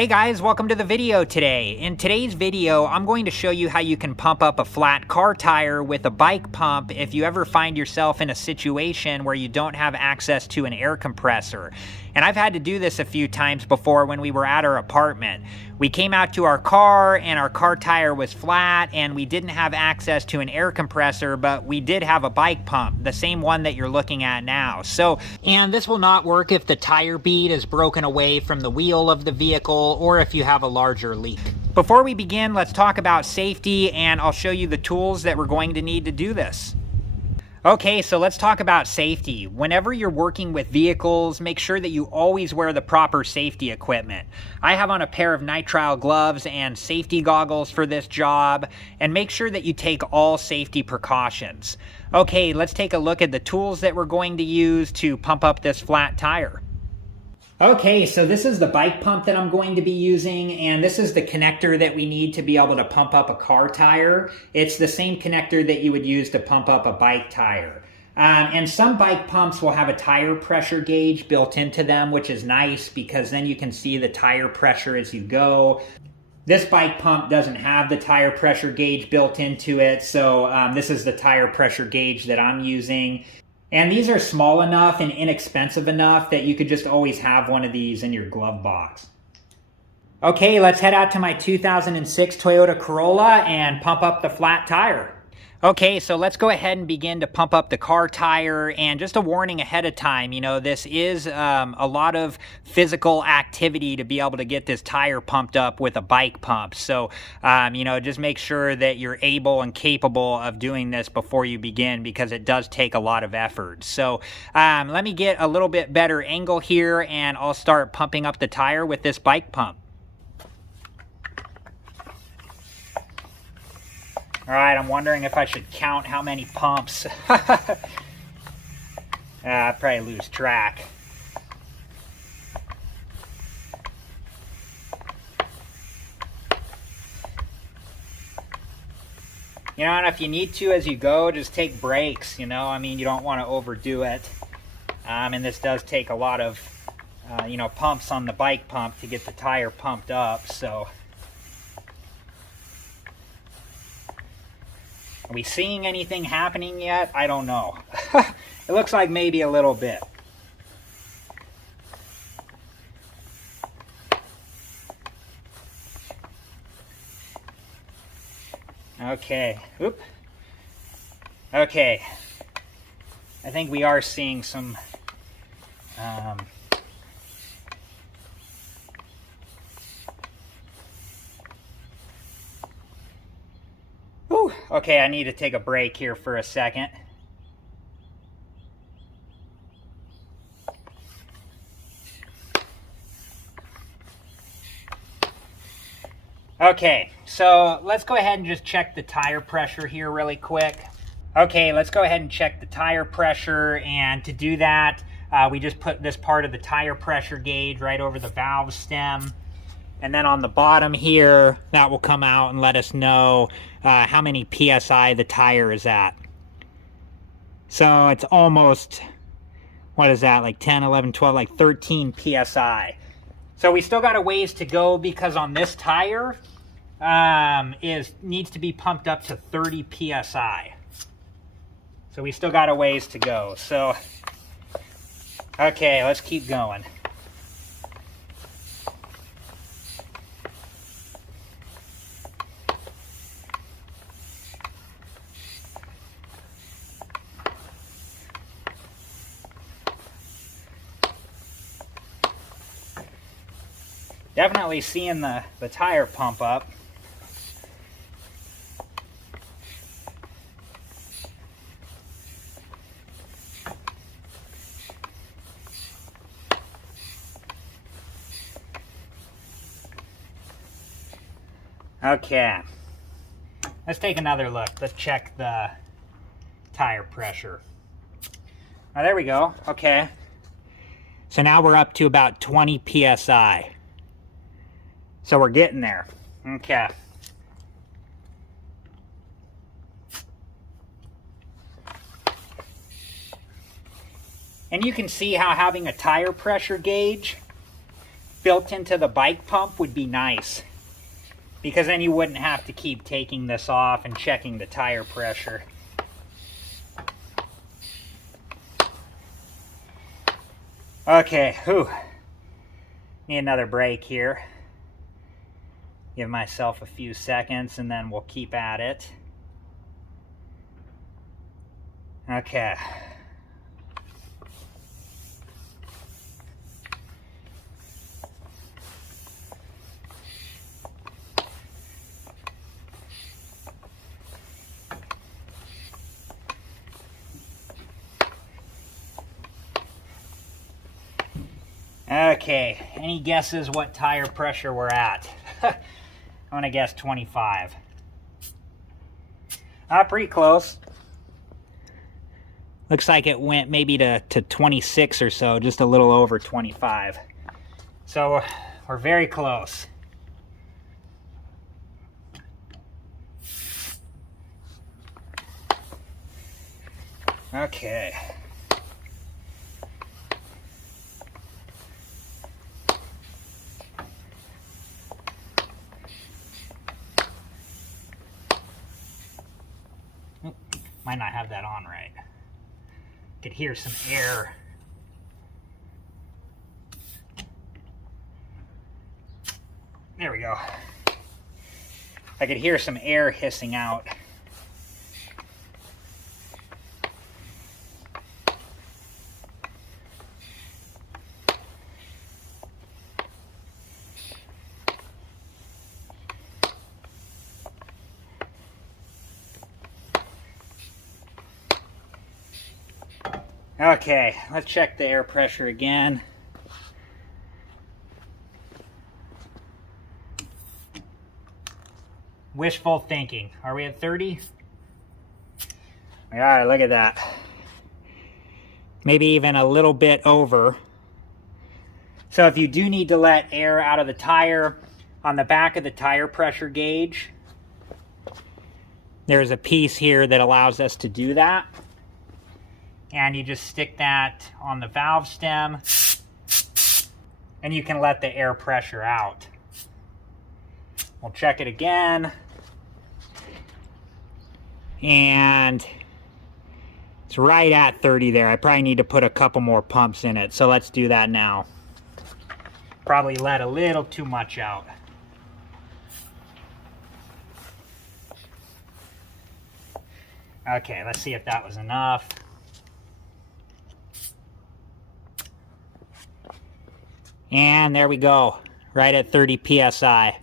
Hey guys, welcome to the video today. In today's video, I'm going to show you how you can pump up a flat car tire with a bike pump if you ever find yourself in a situation where you don't have access to an air compressor. And I've had to do this a few times before when we were at our apartment. We came out to our car and our car tire was flat and we didn't have access to an air compressor, but we did have a bike pump, the same one that you're looking at now. And this will not work if the tire bead is broken away from the wheel of the vehicle or if you have a larger leak. Before we begin, let's talk about safety and I'll show you the tools that we're going to need to do this. Okay, so let's talk about safety. Whenever you're working with vehicles, make sure that you always wear the proper safety equipment. I have on a pair of nitrile gloves and safety goggles for this job, and make sure that you take all safety precautions. Okay, let's take a look at the tools that we're going to use to pump up this flat tire. Okay, so this is the bike pump that I'm going to be using, and this is the connector that we need to be able to pump up a car tire. It's the same connector that you would use to pump up a bike tire. And some bike pumps will have a tire pressure gauge built into them, which is nice because then you can see the tire pressure as you go. This bike pump doesn't have the tire pressure gauge built into it, so this is the tire pressure gauge that I'm using. And these are small enough and inexpensive enough that you could just always have one of these in your glove box. Okay, let's head out to my 2006 Toyota Corolla and pump up the flat tire. Okay, so let's go ahead and begin to pump up the car tire, and just a warning ahead of time, you know, this is a lot of physical activity to be able to get this tire pumped up with a bike pump. So, you know, just make sure that you're able and capable of doing this before you begin because it does take a lot of effort. So, let me get a little bit better angle here and I'll start pumping up the tire with this bike pump. All right, I'm wondering if I should count how many pumps. I'd probably lose track. You know, and if you need to as you go, just take breaks, you know. I mean, you don't want to overdo it. And this does take a lot of, you know, pumps on the bike pump to get the tire pumped up, so. Are we seeing anything happening yet? I don't know. It looks like maybe a little bit. Okay. Oop. Okay. I think we are seeing some okay, I need to take a break here for a second. Okay, so let's go ahead and just check the tire pressure here really quick. Okay, let's go ahead and check the tire pressure, and to do that, we just put this part of the tire pressure gauge right over the valve stem. And then on the bottom here, that will come out and let us know how many PSI the tire is at. So it's almost, what is that, like 10, 11, 12, like 13 PSI. So we still got a ways to go because on this tire, needs to be pumped up to 30 PSI. So we still got a ways to go. So, okay, let's keep going. Definitely seeing the tire pump up. Okay, let's take another look. Let's check the tire pressure. Oh, there we go. Okay. So now we're up to about 20 PSI. So we're getting there. Okay. And you can see how having a tire pressure gauge built into the bike pump would be nice, because then you wouldn't have to keep taking this off and checking the tire pressure. Okay, whew. Need another break here. Give myself a few seconds and then we'll keep at it. Okay. Okay, any guesses what tire pressure we're at? I'm gonna guess 25. Pretty close. Looks like it went maybe to 26 or so, just a little over 25. So we're very close. Okay. Might not have that on right. Could hear some air. There we go. I could hear some air hissing out. Okay, let's check the air pressure again. Wishful thinking. Are we at 30? All right, look at that. Maybe even a little bit over. So if you do need to let air out of the tire, on the back of the tire pressure gauge, there's a piece here that allows us to do that. And you just stick that on the valve stem and you can let the air pressure out. We'll check it again. And it's right at 30 there. I probably need to put a couple more pumps in it. So let's do that now. Probably let a little too much out. Okay, let's see if that was enough. And there we go, right at 30 PSI.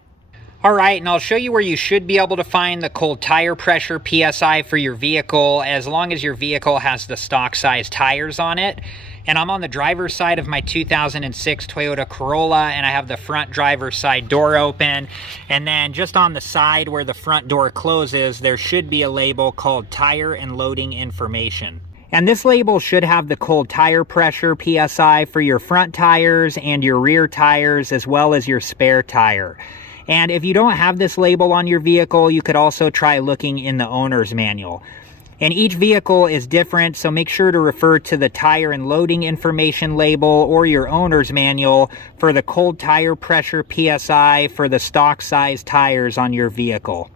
All right, and I'll show you where you should be able to find the cold tire pressure PSI for your vehicle, as long as your vehicle has the stock size tires on it. And I'm on the driver's side of my 2006 Toyota Corolla, and I have the front driver's side door open. And then just on the side where the front door closes, there should be a label called Tire and Loading Information. And this label should have the cold tire pressure PSI for your front tires and your rear tires, as well as your spare tire. And if you don't have this label on your vehicle, you could also try looking in the owner's manual. And each vehicle is different, so make sure to refer to the tire and loading information label or your owner's manual for the cold tire pressure PSI for the stock size tires on your vehicle.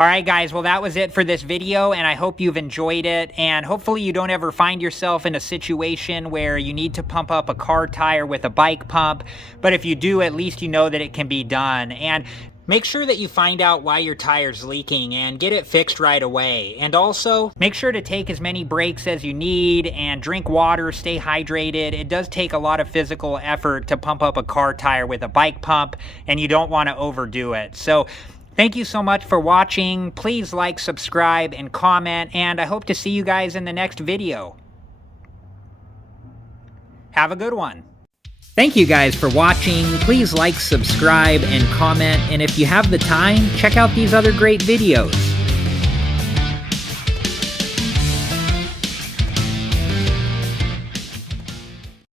Alright guys, well that was it for this video, and I hope you've enjoyed it, and hopefully you don't ever find yourself in a situation where you need to pump up a car tire with a bike pump, but if you do, at least you know that it can be done. And make sure that you find out why your tire's leaking and get it fixed right away. And also, make sure to take as many breaks as you need and drink water, stay hydrated. It does take a lot of physical effort to pump up a car tire with a bike pump, and you don't want to overdo it. So, thank you so much for watching. Please like, subscribe, and comment, and I hope to see you guys in the next video. Have a good one. Thank you guys for watching. Please like, subscribe, and comment, and if you have the time, check out these other great videos.